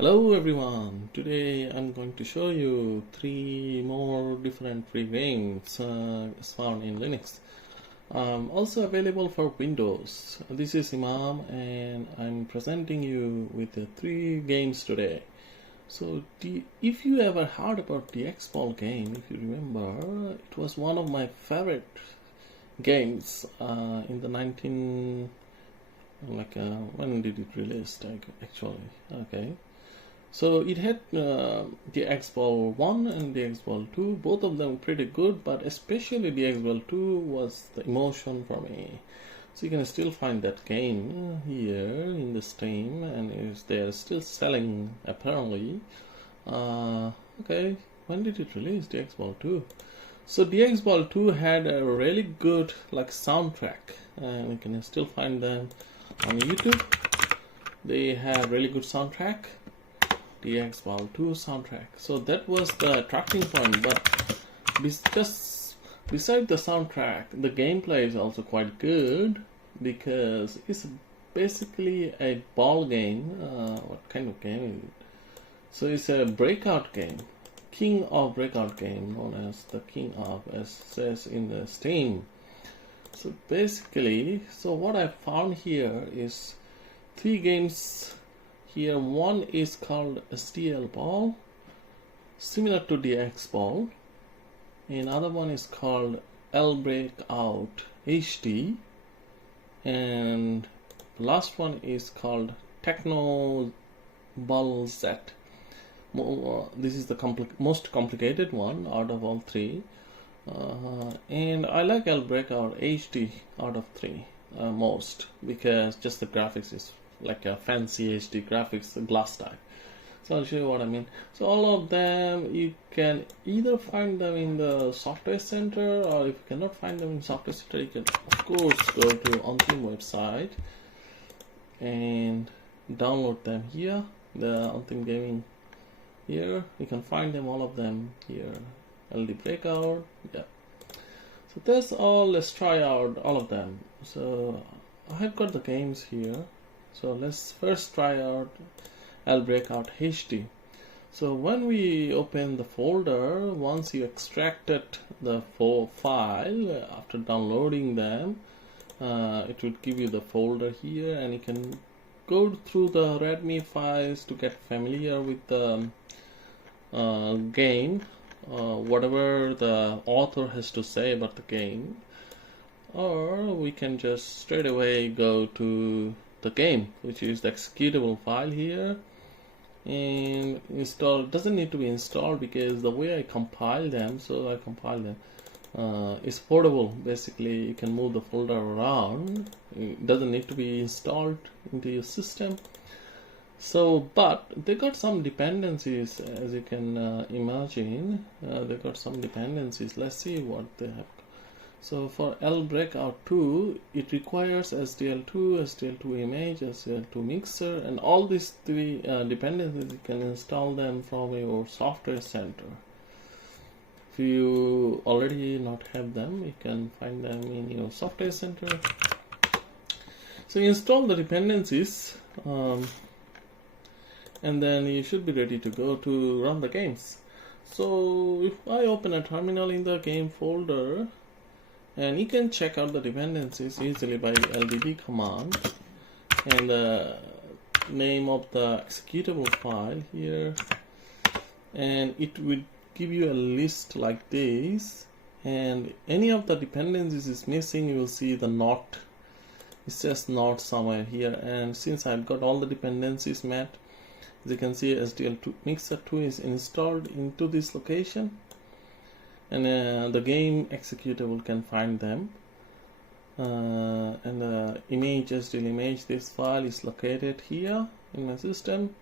Hello everyone, today I'm going to show you 3 more different free games found in Linux. Also available for Windows. This is Imam and I'm presenting you with 3 games today. So if you ever heard about the DXBall game, if you remember, it was one of my favorite games in the when did it released actually? Okay. So it had the DXBall 1 and DXBall 2, both of them pretty good, but especially DXBall 2 was the emotion for me. So you can still find that game here in the Steam, and they're still selling apparently. Okay, when did it release, DXBall 2? So DXBall 2 had a really good soundtrack, and you can still find them on YouTube. They have really good soundtrack. DXBall 2 soundtrack. So that was the attracting point, but just beside the soundtrack, the gameplay is also quite good because it's basically a ball game. What kind of game is it? So it's a breakout game, king of breakout game, known as the king of, as says in the Steam. So basically, what I found here is 3 games. Here one is called SDL-Ball, similar to the DXBall. Another one is called LBreakoutHD, and the last one is called TecnoballZ. This is the most complicated one out of all 3, and I like LBreakoutHD out of 3 most, because just the graphics is like a fancy HD graphics, glass type. So I'll show you what I mean. So all of them, you can either find them in the software center, or if you cannot find them in software center, you can of course go to Antim website and download them here, the Antim Gaming here. You can find them, all of them here. LD Breakout, yeah. So that's all. Let's try out all of them. So I have got the games here. So let's first try out LBreakoutHD. So when we open the folder, once you extracted the file after downloading them, it would give you the folder here, and you can go through the README files to get familiar with the game, whatever the author has to say about the game, or we can just straight away go to the game, which is the executable file here, and install. Doesn't need to be installed because the way I compile them, it's portable. Basically, you can move the folder around. It doesn't need to be installed into your system. So, but they got some dependencies, as you can imagine. They got some dependencies. Let's see what they have. So for LBreakout 2, it requires SDL2, SDL2 image, SDL2 mixer, and all these 3 dependencies, you can install them from your software center. If you already not have them, you can find them in your software center. So you install the dependencies, and then you should be ready to go to run the games. So if I open a terminal in the game folder, and you can check out the dependencies easily by LDD command, and the name of the executable file here, and it will give you a list like this, and any of the dependencies is missing, you will see the not. It says not somewhere here, and since I've got all the dependencies met, as you can see, SDL2 mixer 2 is installed into this location, and the game executable can find them, and the image, SDL image, this file is located here in my system.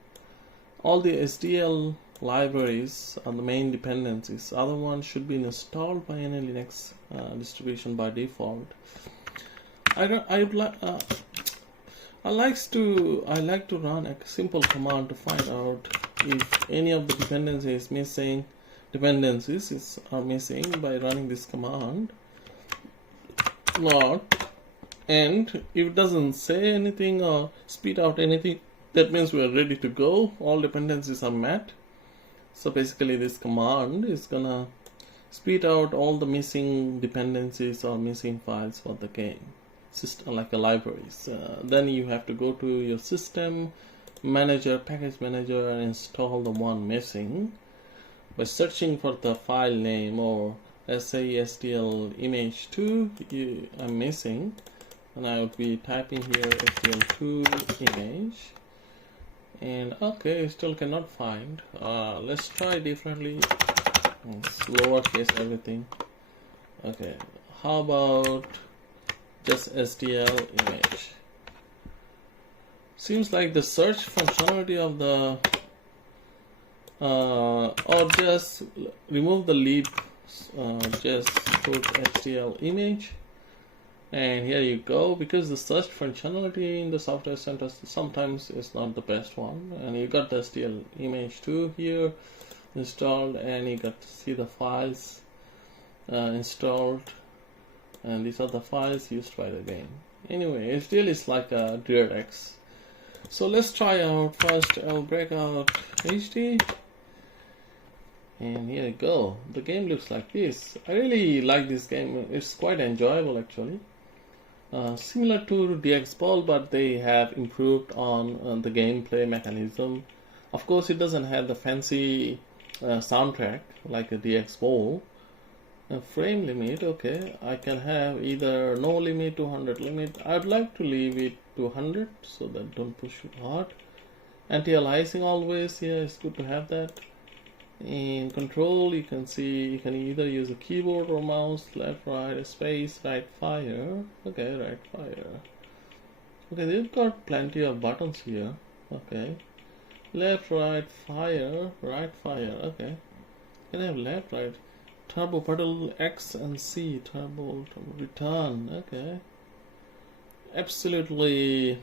All the SDL libraries are the main dependencies. Other ones should be installed by any Linux distribution by default. I like to run a simple command to find out if any of the dependencies are missing by running this command. Not, and if it doesn't say anything or spit out anything That means we are ready to go. All dependencies are met. So basically this command is gonna spit out all the missing dependencies or missing files for the game system, like a libraries. Then you have to go to your system manager, package manager, and install the one missing by searching for the file name, or let's say SDL image2 I'm missing, and I would be typing here SDL2 image, and okay, still cannot find. Let's try differently. Lowercase everything. Okay, how about just SDL image? Seems like the search functionality of the or just remove the leap, just put SDL image, and here you go, because the search functionality in the software center sometimes is not the best one, and you got the SDL image 2 here installed, and you got to see the files installed, and these are the files used by the game. Anyway, SDL is like a DirectX. So let's try out first LBreakoutHD, and here you go. The game looks like this. I really like this game. It's quite enjoyable actually. Similar to DX-Ball, but they have improved on the gameplay mechanism. Of course, it doesn't have the fancy soundtrack like a DX-Ball. Frame limit, okay, I can have either no limit to 100 limit. I'd like to leave it to 100 so that don't push it hard. Anti-aliasing always, yeah, it's good to have that. In control, you can see you can either use a keyboard or mouse, left, right, space, right, fire. Okay, right, fire. Okay, they've got plenty of buttons here. Okay, left, right, fire, right, fire. Okay, can I have left, right, turbo pedal, X and C, turbo return. Okay, absolutely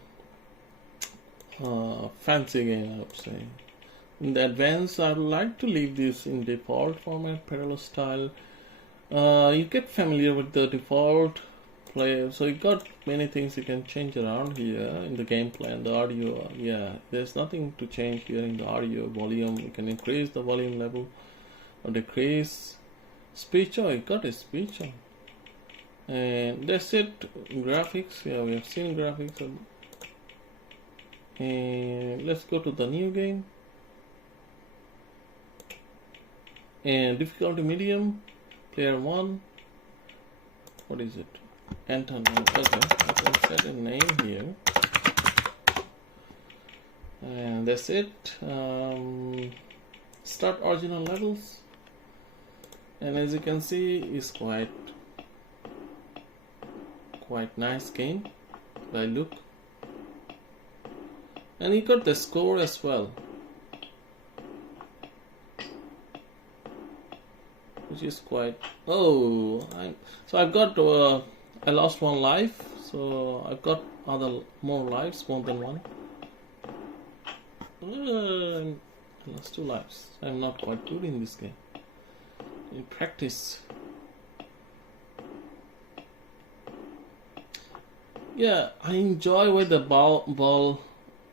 fancy game, I would say. In the advanced, I would like to leave this in default format, parallel style. You get familiar with the default play, so you got many things you can change around here in the gameplay and the audio. Yeah, there's nothing to change here in the audio volume. You can increase the volume level or decrease. Speech, oh, you got a speech. And that's it. Graphics, yeah, we have seen graphics. And let's go to the new game. And difficulty medium, player 1. What is it? Enter name. Okay, I can set a name here. And that's it. Start original levels. And as you can see, it's quite nice game by look. And you got the score as well, which is quite. Oh, so I've got I lost one life, so I've got more lives, more than one. I lost 2 lives. I'm not quite good in this game. In practice, yeah, I enjoy where the ball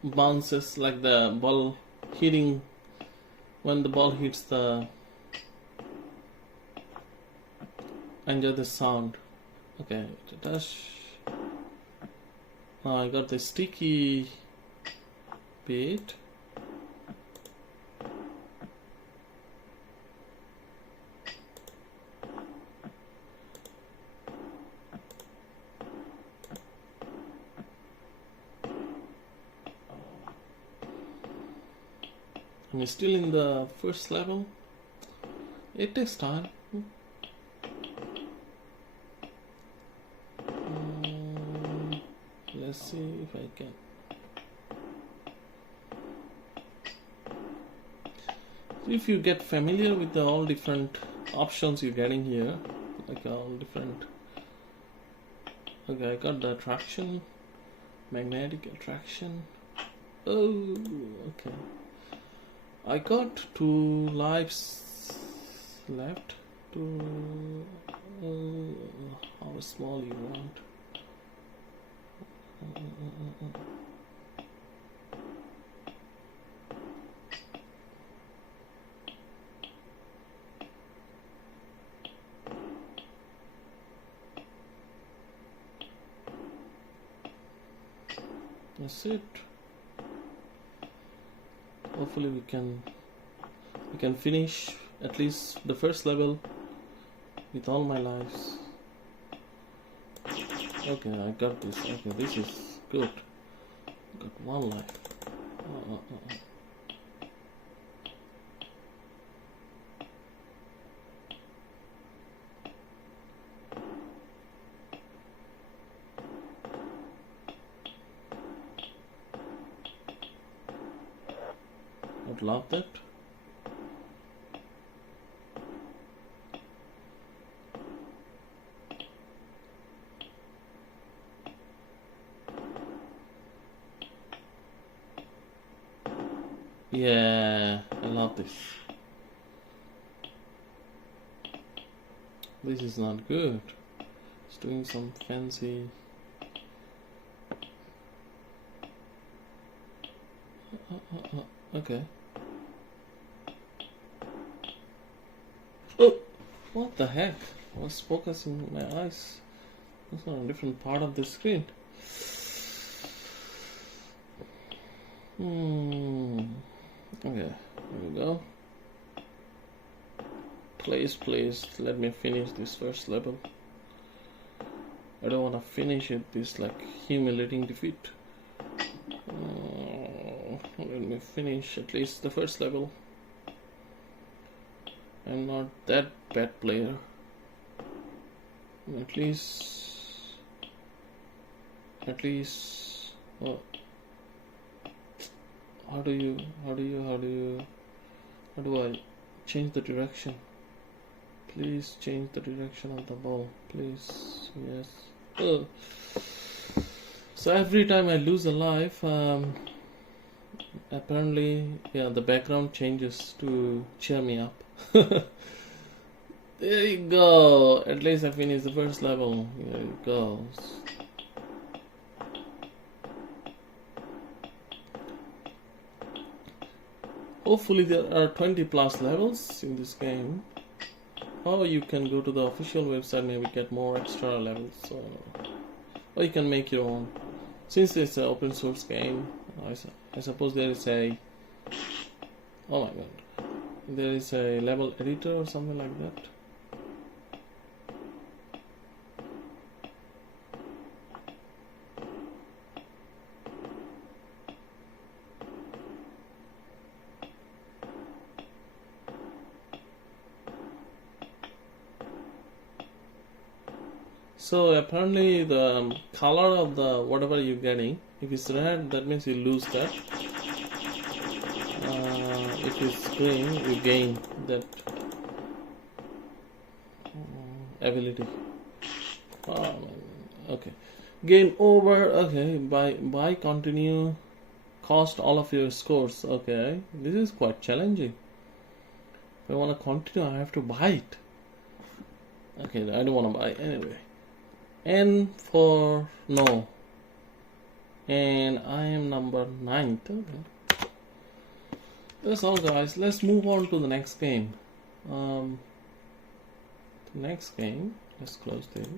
bounces, like the ball hitting when the ball hits the. Enjoy the sound. Okay, dash. Now I got the sticky bit. I'm still in the first level. It takes time. Let's see if I can. If you get familiar with the all different options you're getting here, like all different. Okay, I got the attraction, magnetic attraction. Oh, okay. I got 2 lives left. How small you want? that's it. Hopefully we can finish at least the first level with all my lives. Okay, I got this. Okay, this is good. Got one life. I'd love that. Yeah, I love this. This is not good. It's doing some fancy. Okay. Oh, what the heck? I was focusing my eyes. It's on a different part of the screen. Okay, here we go. Please, let me finish this first level. I don't want to finish it this like humiliating defeat. Let me finish at least the first level. I'm not that bad player. At least. Oh. How do I change the direction? Please change the direction of the ball. Please, yes. Oh. So every time I lose a life, apparently, yeah, the background changes to cheer me up. There you go. At least I finished the first level. Here it goes. Hopefully there are 20 plus levels in this game. Or you can go to the official website, maybe get more extra levels. Or you can make your own. Since it's an open source game, I suppose there is a... Oh my god. There is a level editor or something like that. So apparently the color of the whatever you're getting, if it's red, that means you lose that. If it's green, you gain that ability. Okay, game over. Okay, buy continue, cost all of your scores. Okay, this is quite challenging. If I want to continue, I have to buy it. Okay, I don't want to buy anyway. N for no, and I am number 9th. Okay. That's all, guys. Let's move on to the next game. The next game, let's close this.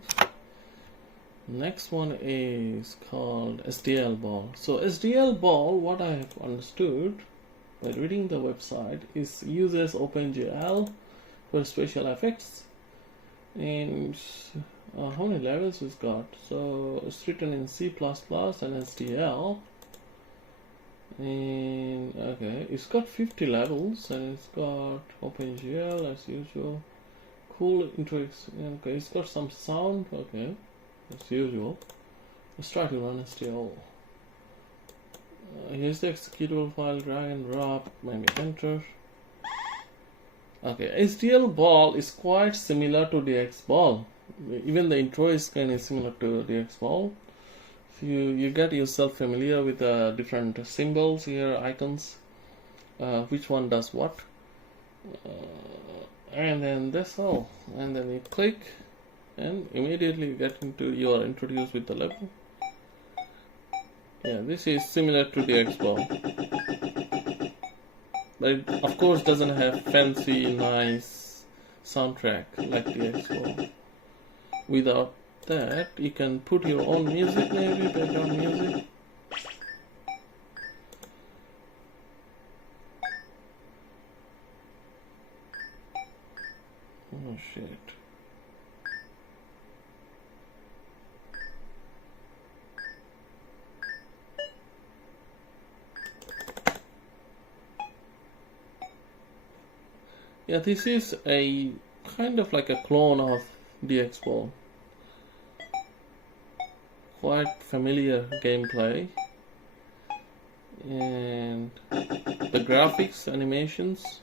Next one is called SDL-Ball. So SDL-Ball, what I have understood by reading the website, is uses OpenGL for special effects. And how many levels it's got? So it's written in C++ and SDL. And okay, it's got 50 levels and it's got OpenGL as usual. Cool intro. Okay, it's got some sound. Okay, as usual. Let's try to run SDL. Here's the executable file. Drag and drop. Maybe enter. Okay, SDL-Ball is quite similar to DX-Ball. Even the intro is kind of similar to DX-Ball. So you get yourself familiar with the different symbols here, icons, which one does what, and then that's all. And then you click, and immediately you are introduced with the level. Yeah, this is similar to DX-Ball. But it, of course, doesn't have fancy, nice soundtrack like the DX-Ball. Without that, you can put your own music, maybe background music. Oh shit. Yeah, this is a kind of like a clone of DX-Ball. Quite familiar gameplay, and the graphics, animations,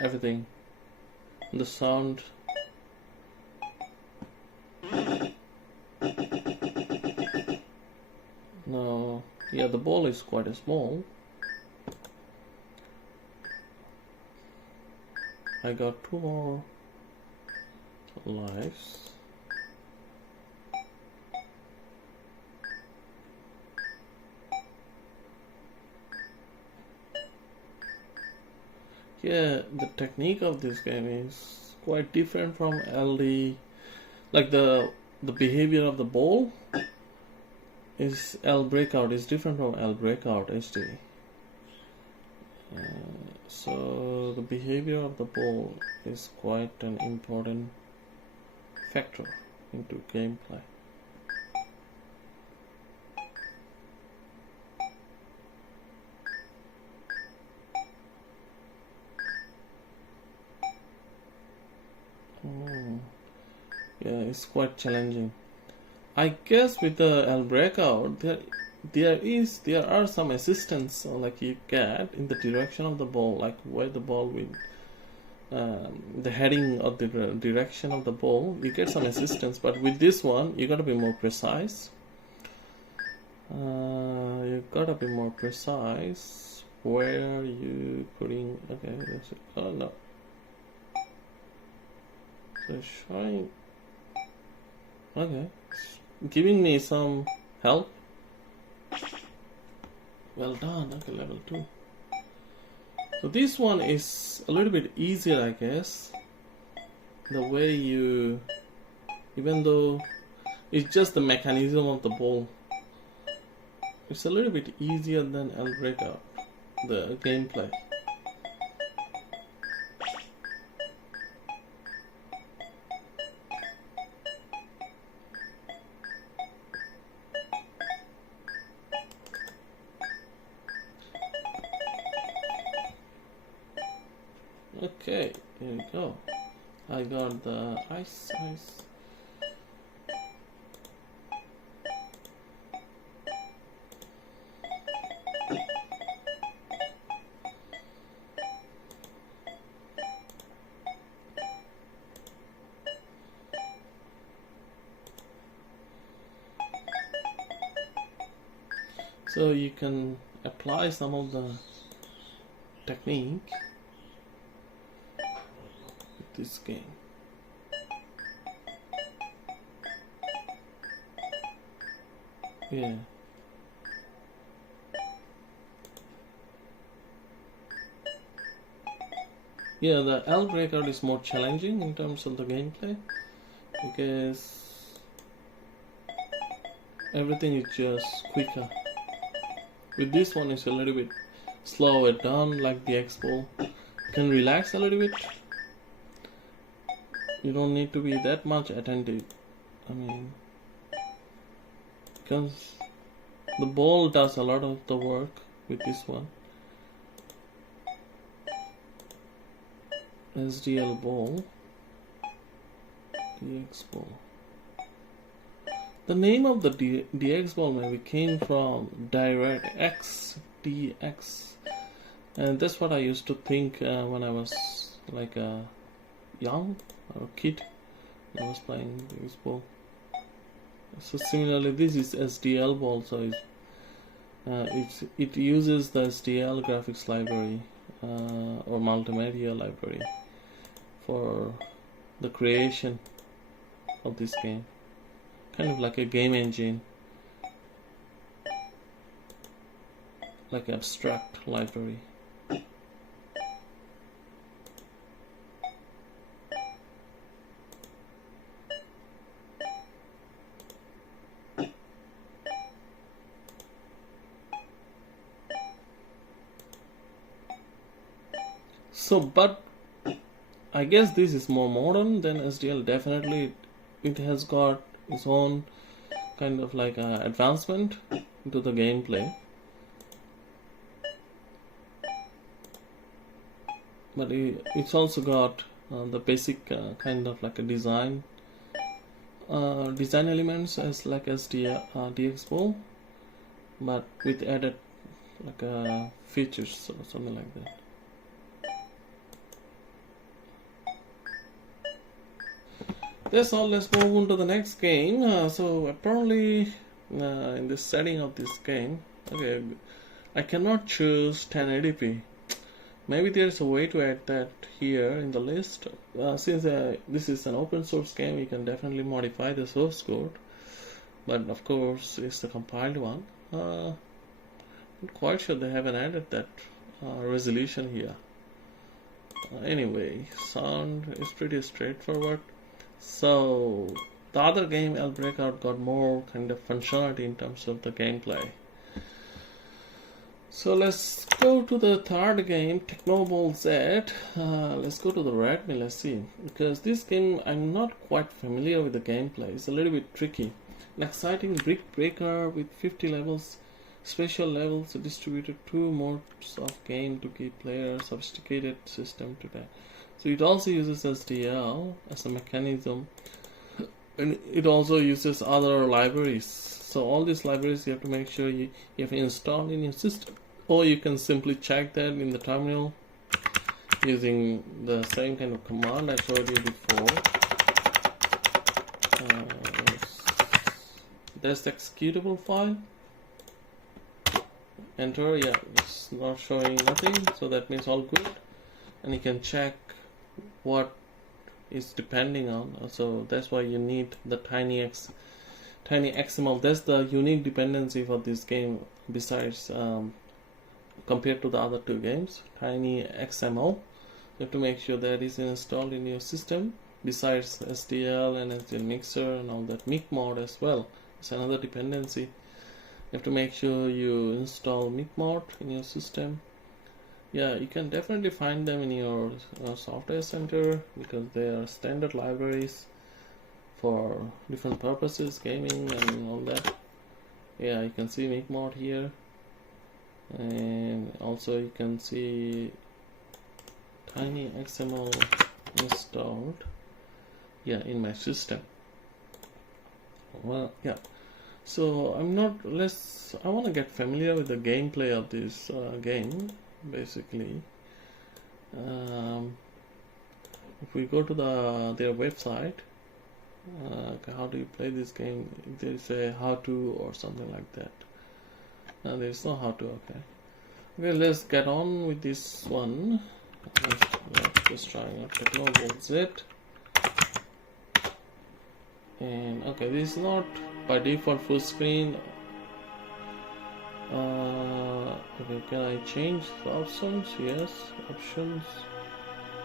everything, the sound. Now, yeah, the ball is quite small. I got 2 more lives. Yeah, the technique of this game is quite different from LD. Like the behavior of the ball is LBreakout is different from LBreakoutHD. So the behavior of the ball is quite an important factor into gameplay. Yeah, it's quite challenging. I guess with the LBreakout there are some assistance like you get in the direction of the ball, like where the ball will the heading of the direction of the ball, you get some assistance, but with this one you gotta be more precise. You gotta be more precise where you putting. Okay, that's it. Oh no, so showing. Okay, giving me some help. Well done. Okay, level 2. So this one is a little bit easier, I guess. The way you, even though it's just the mechanism of the ball, it's a little bit easier than LBreakout, the gameplay. Okay, here we go. I got the ice. So you can apply some of the technique with this game. Yeah. Yeah, the LBreakout is more challenging in terms of the gameplay because everything is just quicker. With this one, it's a little bit slower down, like the X-Ball. You can relax a little bit. You don't need to be that much attentive. I mean, because the ball does a lot of the work with this one. SDL-Ball, DX-Ball. The name of the DX-Ball maybe came from DirectX DX, and that's what I used to think when I was like a young or kid. I was playing DX-Ball. So similarly, this is SDL-Ball, so it uses the SDL graphics library or multimedia library for the creation of this game. Kind of like a game engine, like abstract library. So, but I guess this is more modern than SDL. Definitely it has got its own kind of like advancement into the gameplay, but it's also got the basic kind of like a design elements as like SDL-Ball, but with added like features or something like that. That's all. Let's move on to the next game. So apparently in this setting of this game, okay, I cannot choose 1080p. Maybe there's a way to add that here in the list. Since this is an open source game, you can definitely modify the source code, but of course it's the compiled one. I'm quite sure they haven't added that resolution here. Anyway, sound is pretty straightforward. So the other game, LBreakout, got more kind of functionality in terms of the gameplay. So let's go to the third game, TecnoballZ. Let's go to the README, let's see. Because this game, I'm not quite familiar with the gameplay. It's a little bit tricky. An exciting brick breaker with 50 levels, special levels distributed 2 modes of game to give players sophisticated system to that. So it also uses SDL as a mechanism, and it also uses other libraries. So all these libraries you have to make sure you have installed in your system, or you can simply check that in the terminal using the same kind of command I showed you before. There's the executable file. Enter. Yeah, it's not showing nothing, so that means all good. And you can check what is depending on. So that's why you need the tiny XML. That's the unique dependency for this game. Besides, compared to the other two games, tiny XML. You have to make sure that is installed in your system. Besides SDL and SDL mixer and all that, mic mod as well. It's another dependency. You have to make sure you install mic mod in your system. Yeah, you can definitely find them in your software center, because they are standard libraries for different purposes, gaming and all that. Yeah, you can see mic mod here, and also you can see tiny XML installed, yeah, in my system. Well, yeah. So I want to get familiar with the gameplay of this game. Basically, if we go to their website, how do you play this game? There is a how to or something like that. There is no how to. Okay, let's get on with this one. Let's just try out TecnoballZ. And okay, this is not by default full screen. Okay, can I change the options? Yes, options.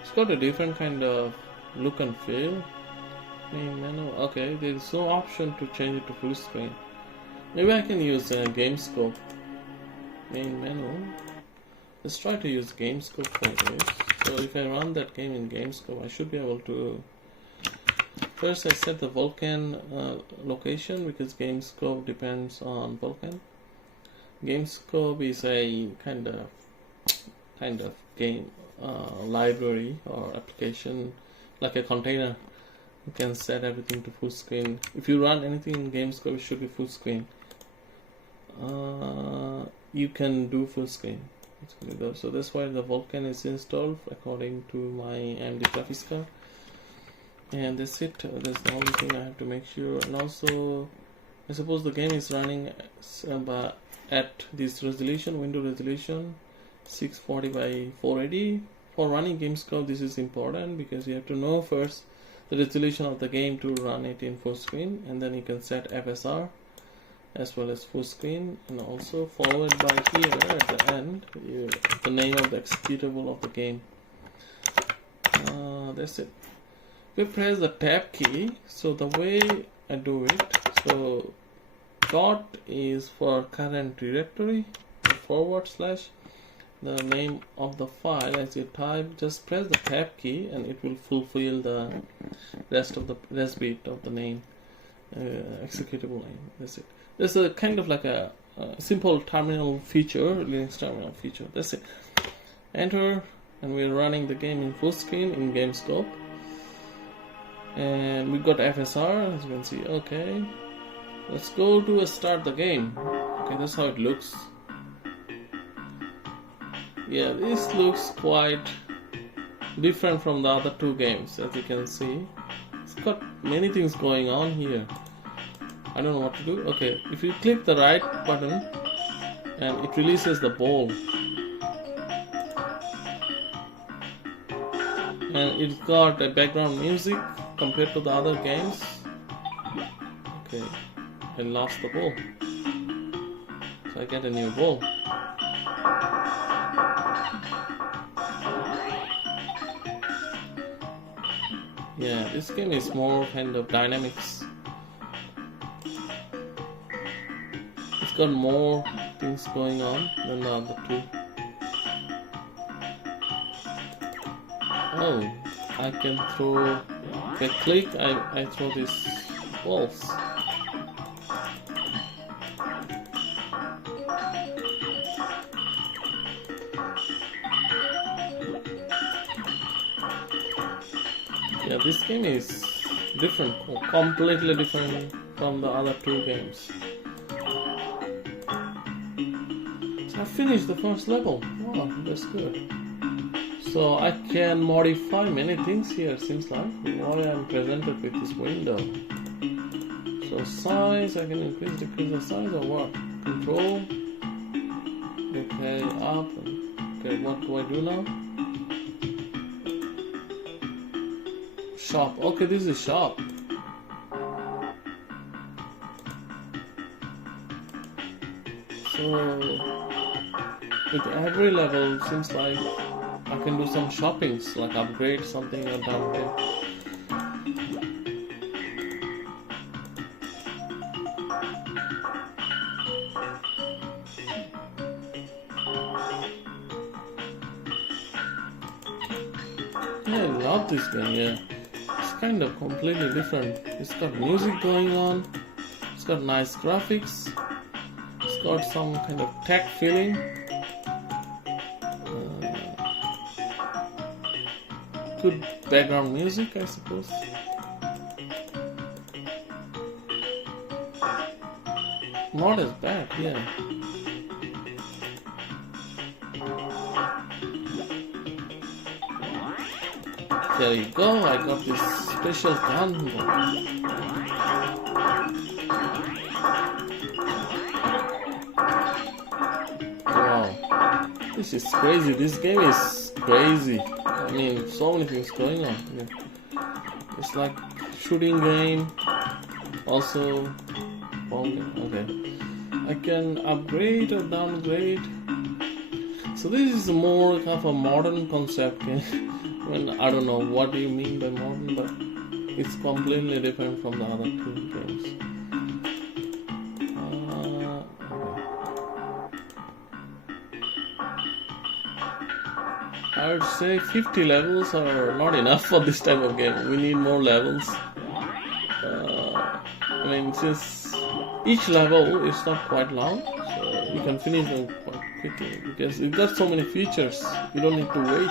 It's got a different kind of look and feel. Main menu. Okay, there is no option to change it to full screen. Maybe I can use game scope. Main menu. Let's try to use game scope for this. So if I run that game in game scope, I should be able to. First, I set the Vulkan location, because game scope depends on Vulkan. Game scope is a kind of game library or application, like a container. You can set everything to full screen. If you run anything in game scope, it should be full screen. You can do full screen. So that's why the Vulkan is installed according to my AMD graphics card. And that's it. That's the only thing I have to make sure. And also, I suppose the game is running at this resolution, window resolution 640 by 480. For running game scope, this is important, because you have to know first the resolution of the game to run it in full screen, and then you can set FSR as well as full screen, and also followed by here at the end the name of the executable of the game. That's it. We press the tab key. So the way I do it, so dot is for current directory, /, the name of the file. As you type, just press the tab key and it will fulfill the rest bit of the name, executable name. That's it. This is a kind of like a simple terminal feature, Linux terminal feature. That's it. Enter, and we're running the game in full screen in game scope. And we got FSR, as you can see. Okay, let's go to start the game. Okay, that's how it looks. Yeah, this looks quite different from the other two games, as you can see. It's got many things going on here. I don't know what to do. Okay, if you click the right button and it releases the ball, and it's got a background music compared to the other games. Okay, I lost the ball, so I get a new ball. Yeah, this game is more kind of dynamics. It's got more things going on than the other two. Oh, I can throw. If I click, I throw these balls. Yeah, this game is different, completely different from the other two games. So I finished the first level. Wow, that's good. So I can modify many things here, seems like, while I am presented with this window. So size, I can increase, decrease the size, or what? Control. Okay, up. Okay, what do I do now? Shop. Okay, this is shop. So with every level, seems like I can do some shoppings, like upgrade something or downgrade. Yeah, I love this game. Yeah, it's kind of completely different. It's got music going on. It's got nice graphics. It's got some kind of tech feeling. Good background music, I suppose. Not as bad, yeah. There you go, I got this special gun. Wow, this is crazy. This game is crazy. I mean, so many things going on. Yeah. It's like shooting game, also bombing. Okay, I can upgrade or downgrade. So this is more kind of a modern concept. Well, I don't know what do you mean by modern, but it's completely different from the other two games. I would say 50 levels are not enough for this type of game. We need more levels. I mean, since each level is not quite long, so you can finish them quite quickly because it got so many features. You don't need to wait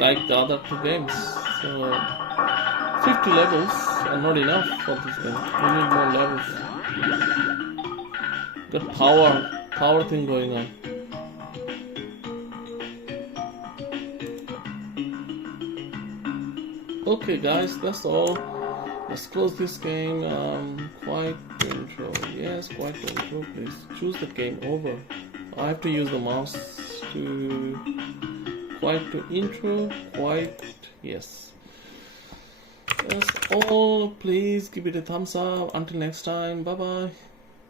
like the other two games. So 50 levels are not enough for this game. We need more levels. Got power thing going on. Okay guys, that's all. Let's close this game. Quite the intro. Yes, quite the intro. Please choose the game over. I have to use the mouse to quite to intro. Quite, yes. That's all. Please give it a thumbs up. Until next time. Bye bye.